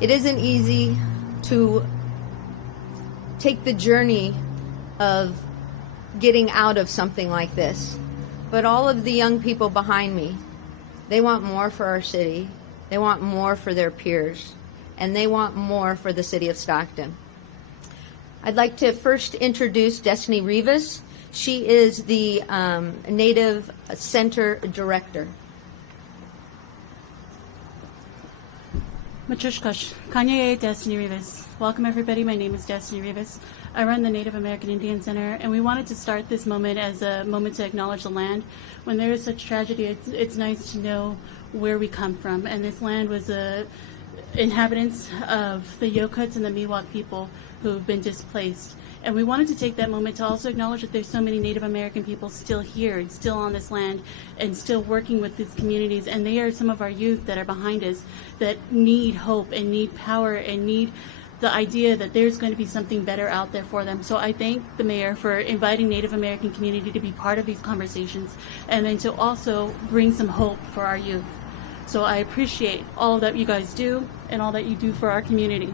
It isn't easy to take the journey of getting out of something like this. But all of the young people behind me, they want more for our city, they want more for their peers, and they want more for the city of Stockton. I'd like to first introduce Destiny Rivas. She is the Native Center Director. Machushkosh, Kanye Destiny Rivas. Welcome everybody, my name is Destiny Rivas. I run the Native American Indian Center, and we wanted to start this moment as a moment to acknowledge the land. When there is such tragedy, it's nice to know where we come from, and this land was inhabitants of the Yokuts and the Miwok people who've been displaced. And we wanted to take that moment to also acknowledge that there's so many Native American people still here and still on this land and still working with these communities. And they are some of our youth that are behind us that need hope and need power and need the idea that there's going to be something better out there for them. So I thank the mayor for inviting Native American community to be part of these conversations and then to also bring some hope for our youth. So I appreciate all that you guys do and all that you do for our community.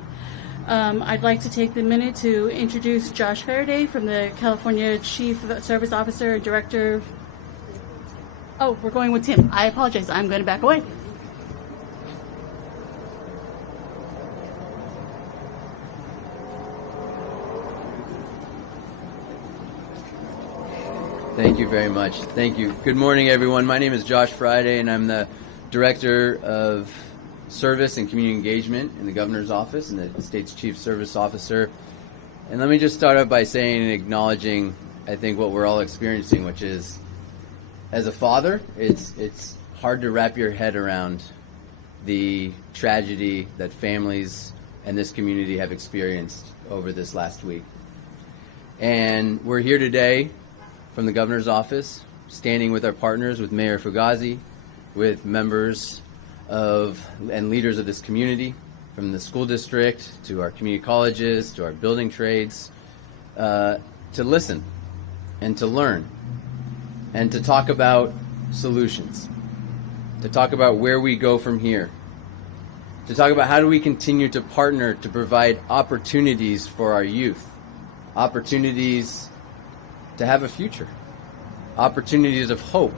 I'd like to take the minute to introduce Josh Faraday from the California Chief Service Officer and Director. Oh, we're going with Tim. I apologize. I'm going to back away. Thank you very much. Thank you. Good morning, everyone. My name is Josh Friday, and I'm the Director of Service and Community Engagement in the Governor's Office and the state's Chief Service Officer. And let me just start out by saying and acknowledging, I think, what we're all experiencing, which is, as a father, it's hard to wrap your head around the tragedy that families and this community have experienced over this last week. And we're here today from the Governor's Office, standing with our partners, with Mayor Fugazi, with members of and leaders of this community, from the school district to our community colleges to our building trades, to listen and to learn and to talk about solutions, to talk about where we go from here, to talk about how do we continue to partner to provide opportunities for our youth, opportunities to have a future, opportunities of hope,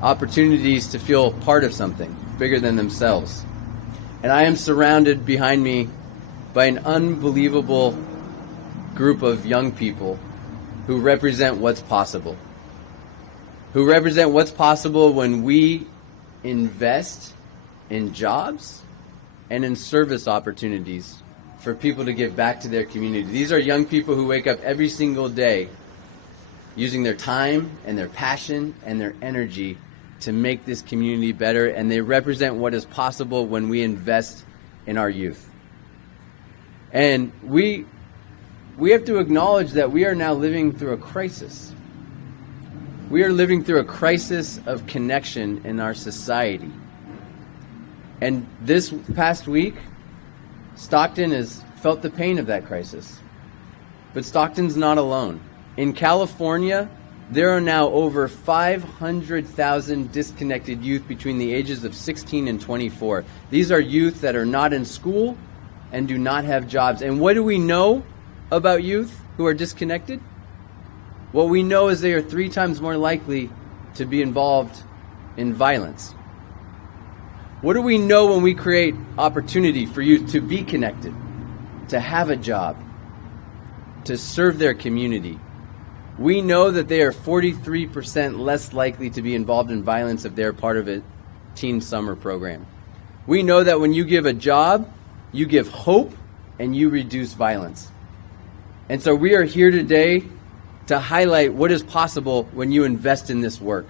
opportunities to feel part of something bigger than themselves. And I am surrounded behind me by an unbelievable group of young people who represent what's possible. Who represent what's possible when we invest in jobs and in service opportunities for people to give back to their community. These are young people who wake up every single day using their time and their passion and their energy to make this community better, and they represent what is possible when we invest in our youth. And we have to acknowledge that we are now living through a crisis. We are living through a crisis of connection in our society. And this past week, Stockton has felt the pain of that crisis. But Stockton's not alone. In California, there are now over 500,000 disconnected youth between the ages of 16 and 24. These are youth that are not in school and do not have jobs. And what do we know about youth who are disconnected? What we know is they are 3 times more likely to be involved in violence. What do we know when we create opportunity for youth to be connected, to have a job, to serve their community? We know that they are 43% less likely to be involved in violence if they're part of a teen summer program. We know that when you give a job, you give hope and you reduce violence. And so we are here today to highlight what is possible when you invest in this work.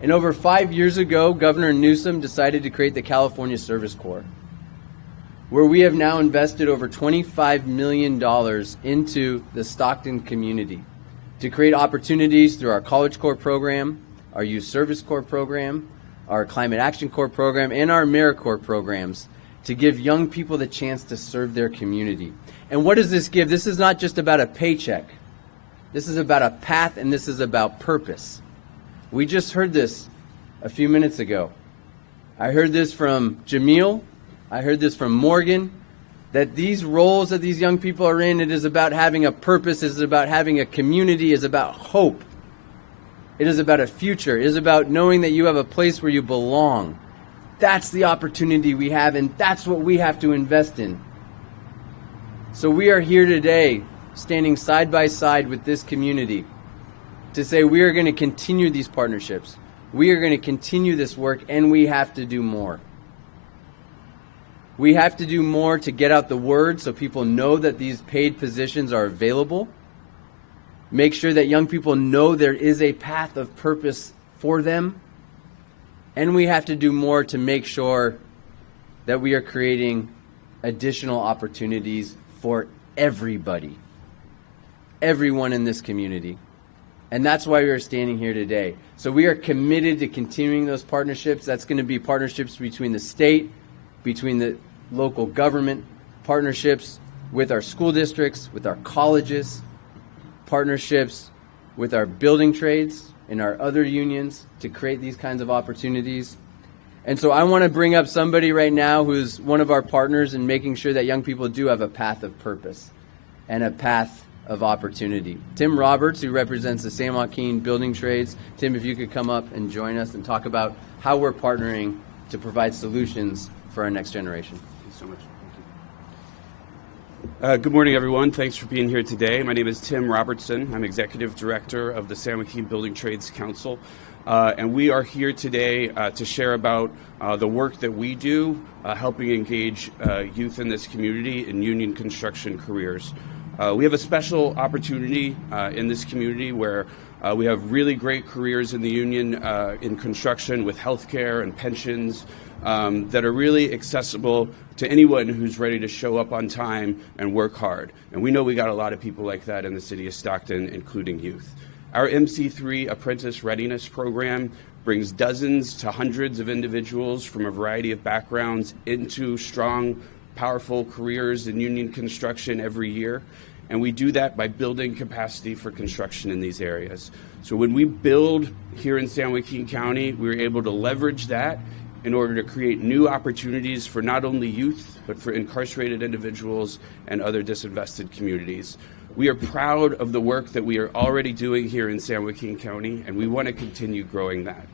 And over 5 years ago, Governor Newsom decided to create the California Service Corps, where we have now invested over $25 million into the Stockton community to create opportunities through our College Corps program, our Youth Service Corps program, our Climate Action Corps program, and our AmeriCorps programs to give young people the chance to serve their community. And what does this give? This is not just about a paycheck. This is about a path, and this is about purpose. We just heard this a few minutes ago. I heard this from Jamil I heard this from Morgan, that these roles that these young people are in, it is about having a purpose, it is about having a community, it is about hope. It is about a future. It is about knowing that you have a place where you belong. That's the opportunity we have, and that's what we have to invest in. So we are here today, standing side by side with this community, to say we are going to continue these partnerships. We are going to continue this work, and we have to do more. We have to do more to get out the word so people know that these paid positions are available. Make sure that young people know there is a path of purpose for them. And we have to do more to make sure that we are creating additional opportunities for everybody, everyone in this community. And that's why we are standing here today. So we are committed to continuing those partnerships. That's going to be partnerships between the state, between the local government, partnerships with our school districts, with our colleges, partnerships with our building trades and our other unions to create these kinds of opportunities. And so I want to bring up somebody right now who's one of our partners in making sure that young people do have a path of purpose and a path of opportunity. Tim Roberts, who represents the San Joaquin Building Trades. Tim, if you could come up and join us and talk about how we're partnering to provide solutions for our next generation. Thanks so much. Good morning, everyone. Thanks for being here today. My name is Tim Robertson. I'm Executive Director of the San Joaquin Building Trades Council. And we are here today to share about the work that we do, helping engage youth in this community in union construction careers. We have a special opportunity in this community where we have really great careers in the union in construction with healthcare and pensions that are really accessible to anyone who's ready to show up on time and work hard. And we know we got a lot of people like that in the city of Stockton, including youth. Our MC3 Apprentice Readiness Program brings dozens to hundreds of individuals from a variety of backgrounds into strong, powerful careers in union construction every year. And we do that by building capacity for construction in these areas. So when we build here in San Joaquin County, we were able to leverage that in order to create new opportunities for not only youth, but for incarcerated individuals and other disinvested communities. We are proud of the work that we are already doing here in San Joaquin County, and we want to continue growing that.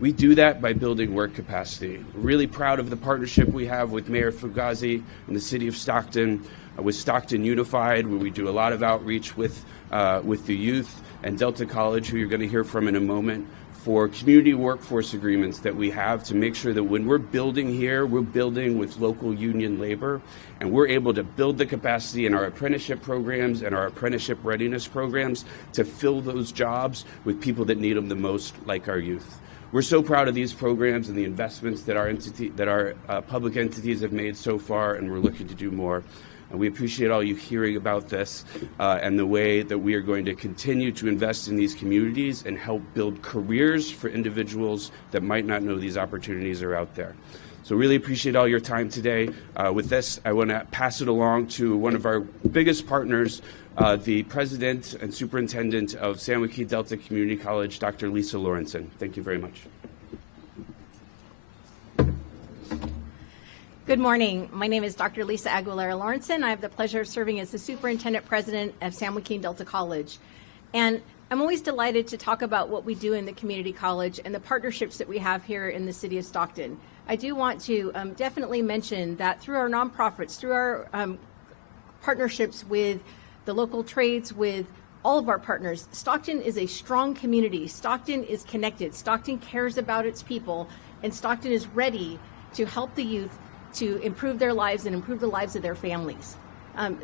We do that by building work capacity. We're really proud of the partnership we have with Mayor Fugazi and the city of Stockton, with Stockton Unified, where we do a lot of outreach with the youth, and Delta College, who you're going to hear from in a moment, for community workforce agreements that we have to make sure that when we're building here, we're building with local union labor, and we're able to build the capacity in our apprenticeship programs and our apprenticeship readiness programs to fill those jobs with people that need them the most, like our youth. We're so proud of these programs and the investments that our public entities have made so far, and we're looking to do more. And we appreciate all you hearing about this and the way that we are going to continue to invest in these communities and help build careers for individuals that might not know these opportunities are out there. So really appreciate all your time today. With this, I want to pass it along to one of our biggest partners, the president and superintendent of San Joaquin Delta Community College, Dr. Lisa Lawrenson. Thank you very much. Good morning. My name is Dr. Lisa Aguilera Lawrenson. I have the pleasure of serving as the superintendent president of San Joaquin Delta College. And I'm always delighted to talk about what we do in the community college and the partnerships that we have here in the city of Stockton. I do want to definitely mention that through our nonprofits, through our partnerships with the local trades, with all of our partners, Stockton is a strong community. Stockton is connected. Stockton cares about its people, and Stockton is ready to help the youth to improve their lives and improve the lives of their families.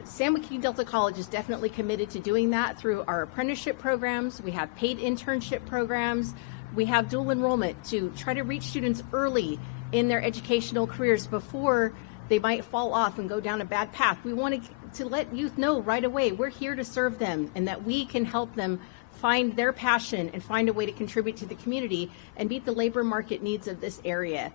San Joaquin Delta College is definitely committed to doing that through our apprenticeship programs. We have paid internship programs. We have dual enrollment to try to reach students early in their educational careers before they might fall off and go down a bad path. We want to let youth know right away we're here to serve them and that we can help them find their passion and find a way to contribute to the community and meet the labor market needs of this area.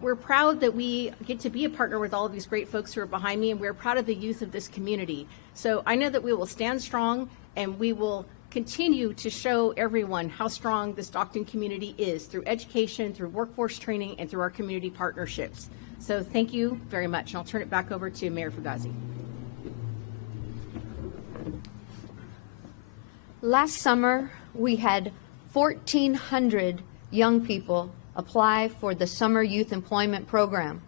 We're proud that we get to be a partner with all of these great folks who are behind me, and we're proud of the youth of this community. So I know that we will stand strong, and we will continue to show everyone how strong the Stockton community is through education, through workforce training, and through our community partnerships. So thank you very much, and I'll turn it back over to Mayor Fugazi. Last summer, we had 1,400 young people apply for the Summer Youth Employment Program.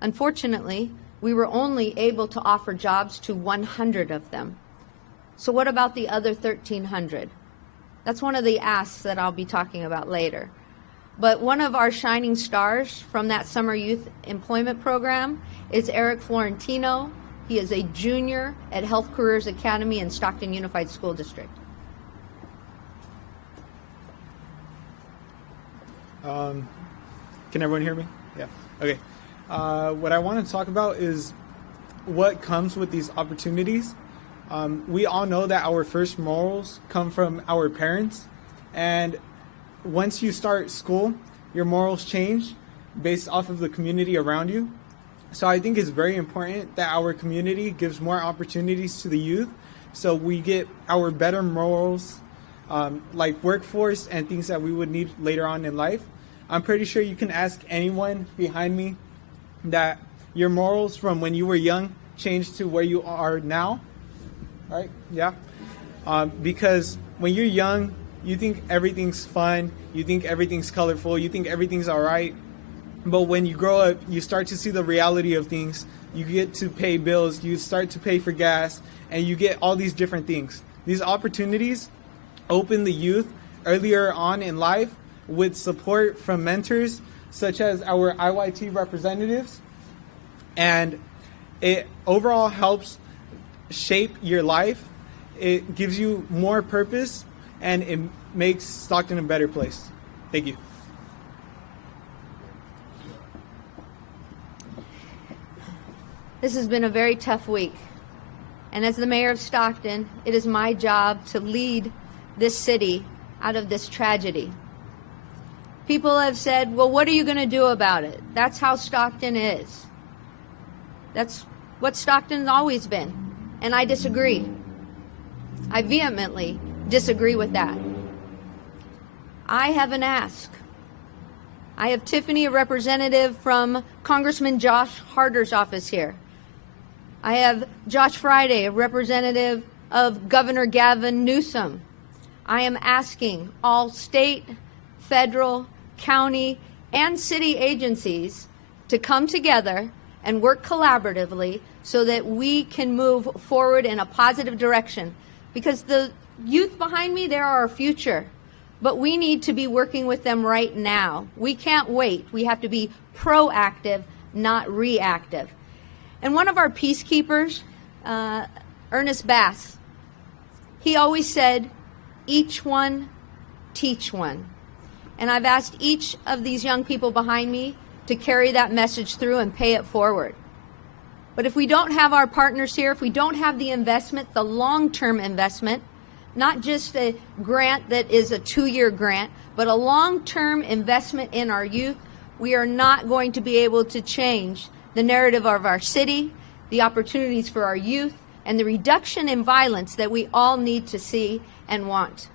Unfortunately, we were only able to offer jobs to 100 of them. So what about the other 1,300? That's one of the asks that I'll be talking about later. But one of our shining stars from that Summer Youth Employment Program is Eric Florentino. He is a junior at Health Careers Academy in Stockton Unified School District. Can everyone hear me? Yeah. Okay. What I want to talk about is what comes with these opportunities. We all know that our first morals come from our parents, and once you start school, your morals change based off of the community around you. So I think it's very important that our community gives more opportunities to the youth so we get our better morals, like workforce and things that we would need later on in life. I'm pretty sure you can ask anyone behind me that your morals from when you were young changed to where you are now, right? Yeah. Because when you're young, you think everything's fun, you think everything's colorful, you think everything's all right. But when you grow up, you start to see the reality of things. You get to pay bills, you start to pay for gas, and you get all these different things. These opportunities open the youth earlier on in life with support from mentors such as our IYT representatives. And it overall helps shape your life. It gives you more purpose, and it makes Stockton a better place. Thank you. This has been a very tough week. And as the mayor of Stockton, it is my job to lead this city out of this tragedy. People have said, well, what are you going to do about it? That's how Stockton is. That's what Stockton's always been. And I disagree. I vehemently disagree with that. I have an ask. I have Tiffany, a representative from Congressman Josh Harder's office here. I have Josh Friday, a representative of Governor Gavin Newsom. I am asking all state, federal, county, and city agencies to come together and work collaboratively so that we can move forward in a positive direction. Because the youth behind me, they're our future. But we need to be working with them right now. We can't wait. We have to be proactive, not reactive. And one of our peacekeepers, Ernest Bass, he always said, each one, teach one. And I've asked each of these young people behind me to carry that message through and pay it forward. But if we don't have our partners here, if we don't have the investment, the long-term investment, not just a grant that is a 2-year grant, but a long-term investment in our youth, we are not going to be able to change the narrative of our city, the opportunities for our youth, and the reduction in violence that we all need to see and want.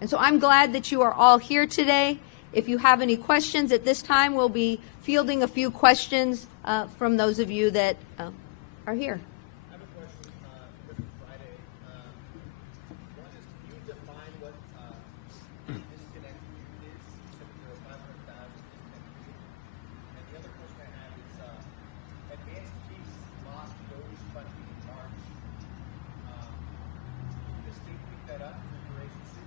And so I'm glad that you are all here today. If you have any questions at this time, we'll be fielding a few questions from those of you that are here. I have a question for Friday. One is, can you define what disconnected youth is? You said there are 500,000 disconnected youth. And the other question I have is, Advanced Peace lost DOGE funding in March. Can the state pick that up through your agency?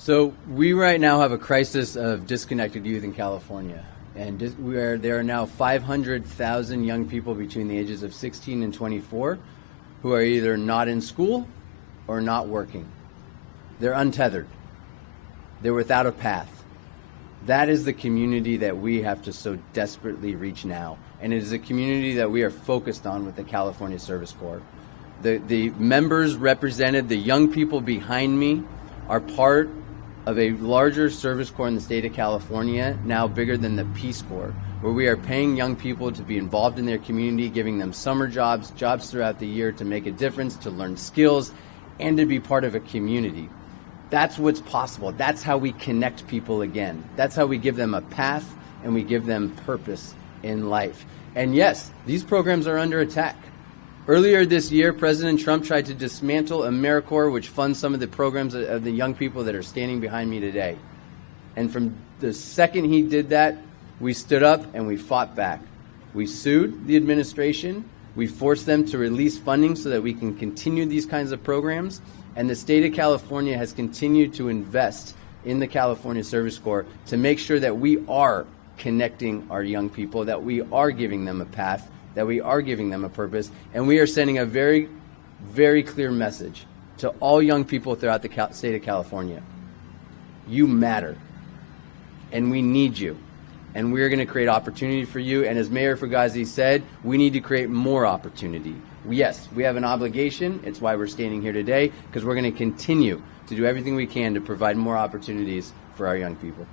So we right now have a crisis of disconnected youth in California. And there are now 500,000 young people between the ages of 16 and 24 who are either not in school or not working. They're untethered. They're without a path. That is the community that we have to so desperately reach now. And it is a community that we are focused on with the California Service Corps. The members represented, the young people behind me, are part of a larger service corps in the state of California, now bigger than the Peace Corps, where we are paying young people to be involved in their community, giving them summer jobs, jobs throughout the year to make a difference, to learn skills, and to be part of a community. That's what's possible. That's how we connect people again. That's how we give them a path and we give them purpose in life. And yes, these programs are under attack. Earlier this year, President Trump tried to dismantle AmeriCorps, which funds some of the programs of the young people that are standing behind me today. And from the second he did that, we stood up and we fought back. We sued the administration. We forced them to release funding so that we can continue these kinds of programs. And the state of California has continued to invest in the California Service Corps to make sure that we are connecting our young people, that we are giving them a path, that we are giving them a purpose. And we are sending a very, very clear message to all young people throughout the state of California. You matter. And we need you. And we're going to create opportunity for you. And as Mayor Fugazi said, we need to create more opportunity. Yes, we have an obligation. It's why we're standing here today, because we're going to continue to do everything we can to provide more opportunities for our young people.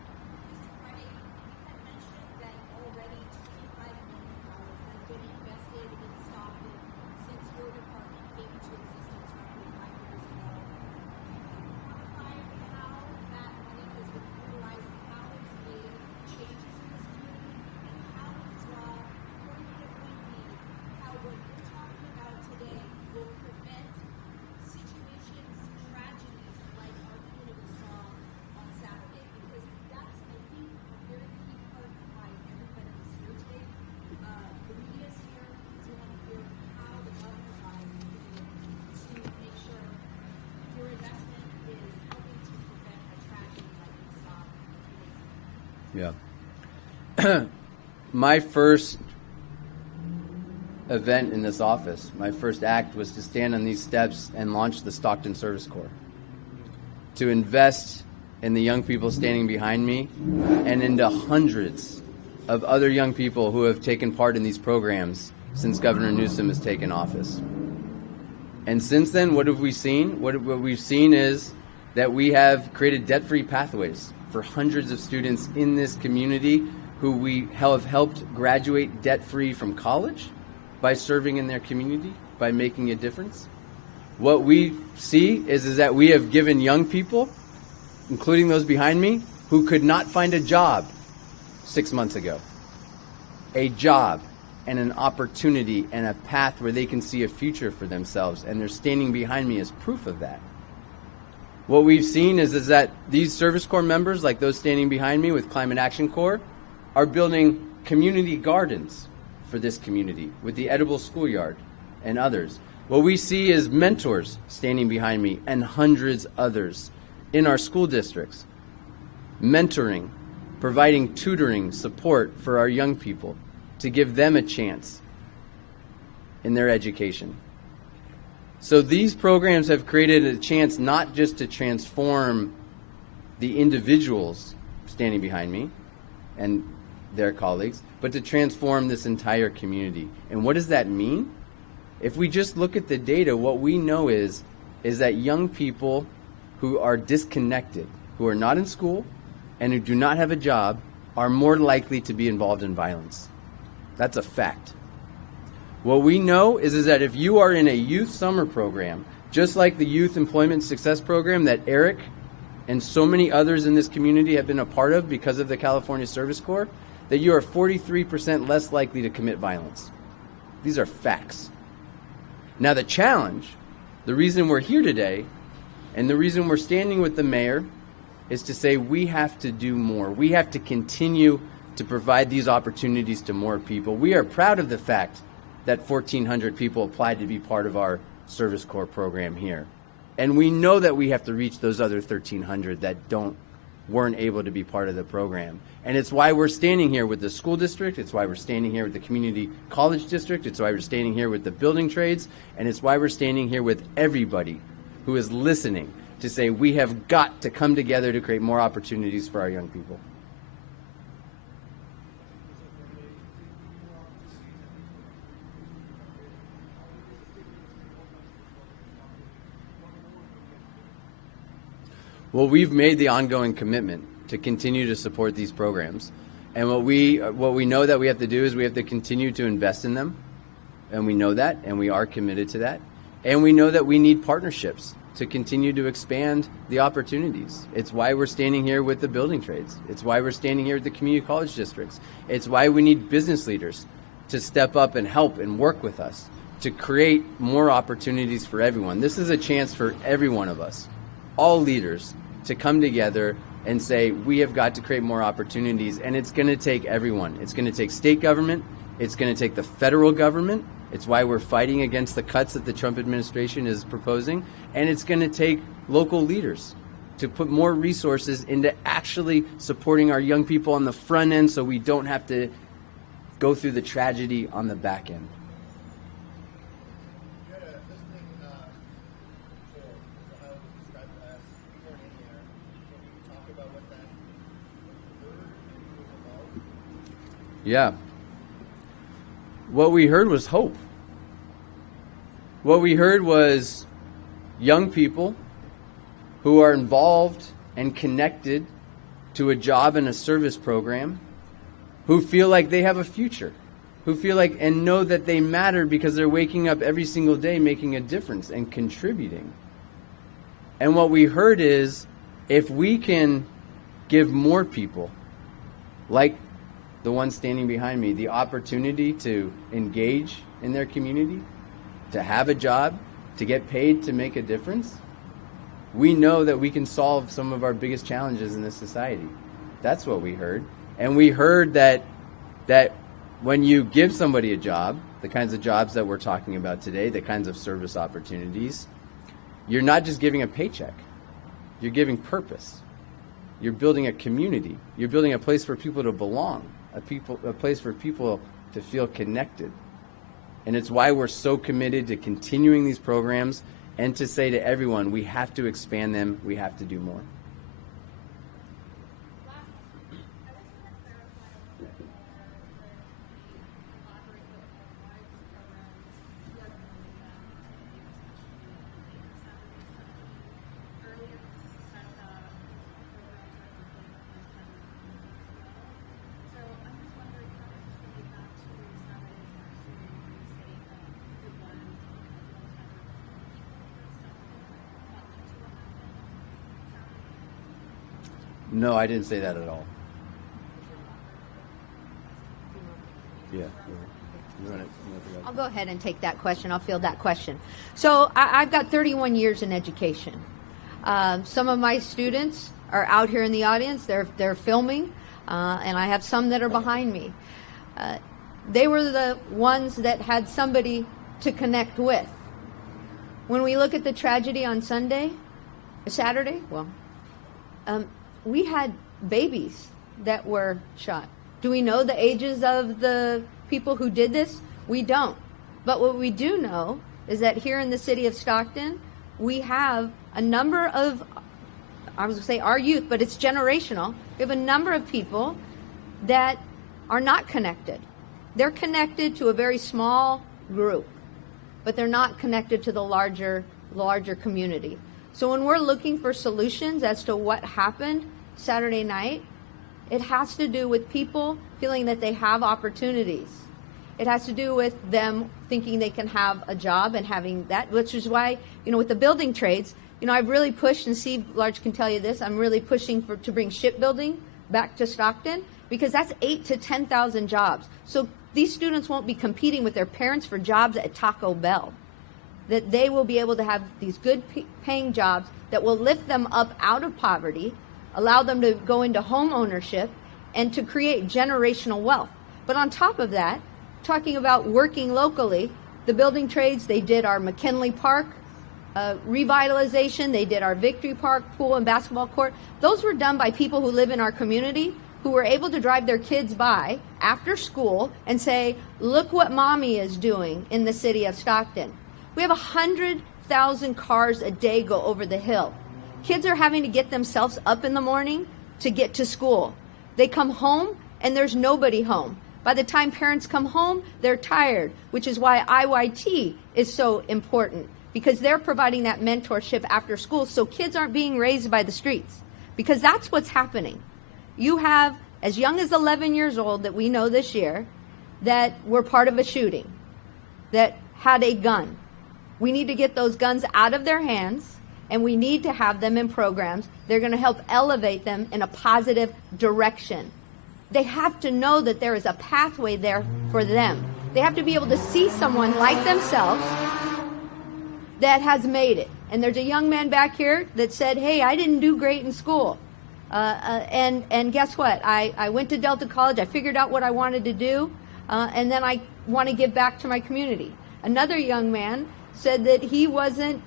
Yeah. My first event in this office, my first act was to stand on these steps and launch the Stockton Service Corps, to invest in the young people standing behind me and into hundreds of other young people who have taken part in these programs since Governor Newsom has taken office. And since then, what have we seen? What we've seen is that we have created debt-free pathways for hundreds of students in this community who we have helped graduate debt-free from college by serving in their community, by making a difference. What we see is that we have given young people, including those behind me, who could not find a job 6 months ago, a job and an opportunity and a path where they can see a future for themselves, and they're standing behind me as proof of that. What we've seen is that these Service Corps members, like those standing behind me with Climate Action Corps, are building community gardens for this community with the Edible Schoolyard and others. What we see is mentors standing behind me and hundreds others in our school districts, mentoring, providing tutoring support for our young people to give them a chance in their education. So these programs have created a chance not just to transform the individuals standing behind me and their colleagues, but to transform this entire community. And what does that mean? If we just look at the data, what we know is that young people who are disconnected, who are not in school, and who do not have a job are more likely to be involved in violence. That's a fact. What we know is that if you are in a youth summer program, just like the Youth Employment Success Program that Eric and so many others in this community have been a part of because of the California Service Corps, that you are 43% less likely to commit violence. These are facts. Now the challenge, the reason we're here today, and the reason we're standing with the mayor, is to say we have to do more. We have to continue to provide these opportunities to more people. We are proud of the fact that 1,400 people applied to be part of our Service Corps program here. And we know that we have to reach those other 1,300 that weren't able to be part of the program. And it's why we're standing here with the school district, it's why we're standing here with the community college district, it's why we're standing here with the building trades, and it's why we're standing here with everybody who is listening to say we have got to come together to create more opportunities for our young people. Well, we've made the ongoing commitment to continue to support these programs. And what we know that we have to do is we have to continue to invest in them. And we know that, and we are committed to that. And we know that we need partnerships to continue to expand the opportunities. It's why we're standing here with the building trades. It's why we're standing here with the community college districts. It's why we need business leaders to step up and help and work with us to create more opportunities for everyone. This is a chance for every one of us, all leaders, to come together and say, we have got to create more opportunities, and it's going to take everyone. It's going to take state government. It's going to take the federal government. It's why we're fighting against the cuts that the Trump administration is proposing. And it's going to take local leaders to put more resources into actually supporting our young people on the front end so we don't have to go through the tragedy on the back end. You had a listening tour, is how it was described to us. You weren't in there. Can you talk about what that heard and was about? Yeah. What we heard was hope. What we heard was young people who are involved and connected to a job and a service program, who feel like they have a future, who feel like and know that they matter because they're waking up every single day making a difference and contributing. And what we heard is, if we can give more people, like the one standing behind me, the opportunity to engage in their community, to have a job, to get paid to make a difference, we know that we can solve some of our biggest challenges in this society. That's what we heard. And we heard that when you give somebody a job, the kinds of jobs that we're talking about today, the kinds of service opportunities, you're not just giving a paycheck. You're giving purpose. You're building a community. You're building a place for people to belong, a place for people to feel connected. And it's why we're so committed to continuing these programs and to say to everyone, we have to expand them, we have to do more. No, I didn't say that at all. Yeah. I'll go ahead and take that question. I'll field that question. So I've got 31 years in education. Some of my students are out here in the audience. They're filming, and I have some that are behind me. They were the ones that had somebody to connect with. When we look at the tragedy on Saturday, we had babies that were shot. Do we know the ages of the people who did this? We don't. But what we do know is that here in the city of Stockton, we have a number of, I was going to say our youth, but it's generational. We have a number of people that are not connected. They're connected to a very small group, but they're not connected to the larger community. So when we're looking for solutions as to what happened Saturday night, it has to do with people feeling that they have opportunities. It has to do with them thinking they can have a job and having that, which is why, with the building trades, I've really pushed, and Steve Large can tell you this, I'm really pushing to bring shipbuilding back to Stockton, because that's 8,000 to 10,000 jobs. So these students won't be competing with their parents for jobs at Taco Bell. That they will be able to have these good paying jobs that will lift them up out of poverty, allow them to go into home ownership, and to create generational wealth. But on top of that, talking about working locally, the building trades, they did our McKinley Park revitalization, they did our Victory Park pool and basketball court. Those were done by people who live in our community, who were able to drive their kids by after school and say, look what mommy is doing in the city of Stockton. We have 100,000 cars a day go over the hill. Kids are having to get themselves up in the morning to get to school. They come home and there's nobody home. By the time parents come home, they're tired, which is why IYT is so important, because they're providing that mentorship after school so kids aren't being raised by the streets, because that's what's happening. You have as young as 11 years old that we know this year that were part of a shooting, that had a gun. We need to get those guns out of their hands And we need to have them in programs. They're going to help elevate them in a positive direction. They have to know that there is a pathway there for them. They have to be able to see someone like themselves that has made it. And there's a young man back here that said, hey, I didn't do great in school. And guess what? I went to Delta College. I figured out what I wanted to do. And then I want to give back to my community. Another young man said that he wasn't,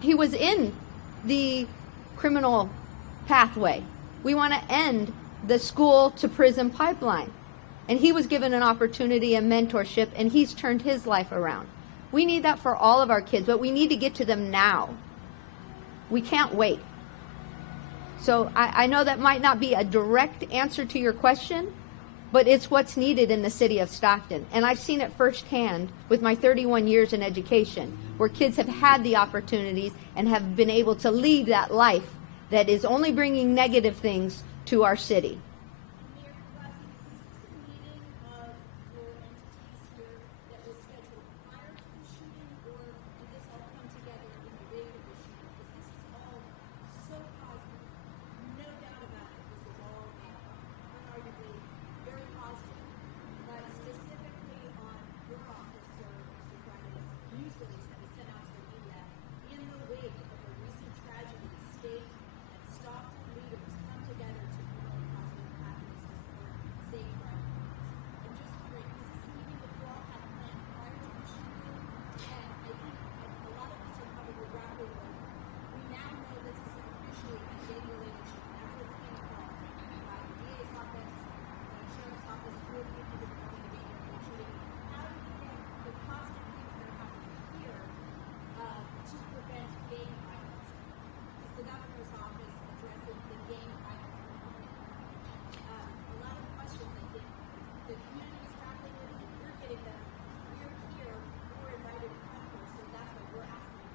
he was in the criminal pathway. We want to end the school to prison pipeline. And he was given an opportunity and mentorship, and he's turned his life around. We need that for all of our kids, but we need to get to them now. We can't wait. So I know that might not be a direct answer to your question, but it's what's needed in the city of Stockton. And I've seen it firsthand with my 31 years in education, where kids have had the opportunities and have been able to lead that life that is only bringing negative things to our city.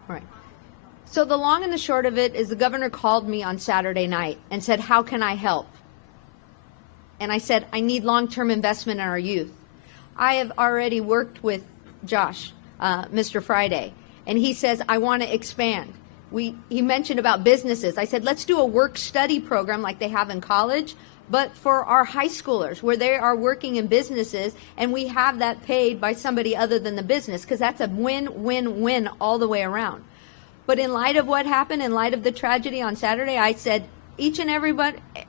Right. So the long and the short of it is the governor called me on Saturday night and said, how can I help? And I said, I need long-term investment in our youth. I have already worked with Josh, Mr. Friday, and he says, I want to expand. He mentioned about businesses. I said, let's do a work-study program like they have in college, but for our high schoolers where they are working in businesses and we have that paid by somebody other than the business, because that's a win-win-win all the way around. But in light of what happened, in light of the tragedy on Saturday, I said, each and every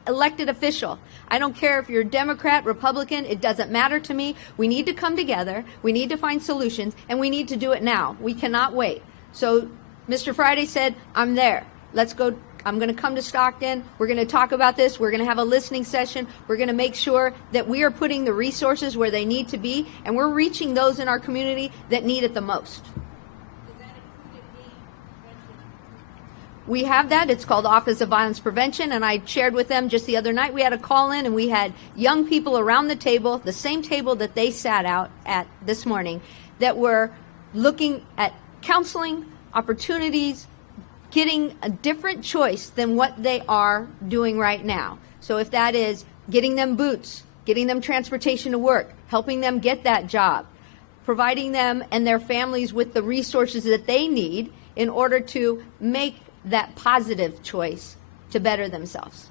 elected official, I don't care if you're Democrat, Republican, it doesn't matter to me. We need to come together, we need to find solutions, and we need to do it now. We cannot wait. So Mr. Friday said, I'm there. Let's go. I'm going to come to Stockton. We're going to talk about this. We're going to have a listening session. We're going to make sure that we are putting the resources where they need to be, and we're reaching those in our community that need it the most. We have that. It's called Office of Violence Prevention, and I shared with them just the other night. We had a call in, and we had young people around the table, the same table that they sat out at this morning, that were looking at counseling, opportunities, getting a different choice than what they are doing right now. So if that is getting them boots, getting them transportation to work, helping them get that job, providing them and their families with the resources that they need in order to make that positive choice to better themselves.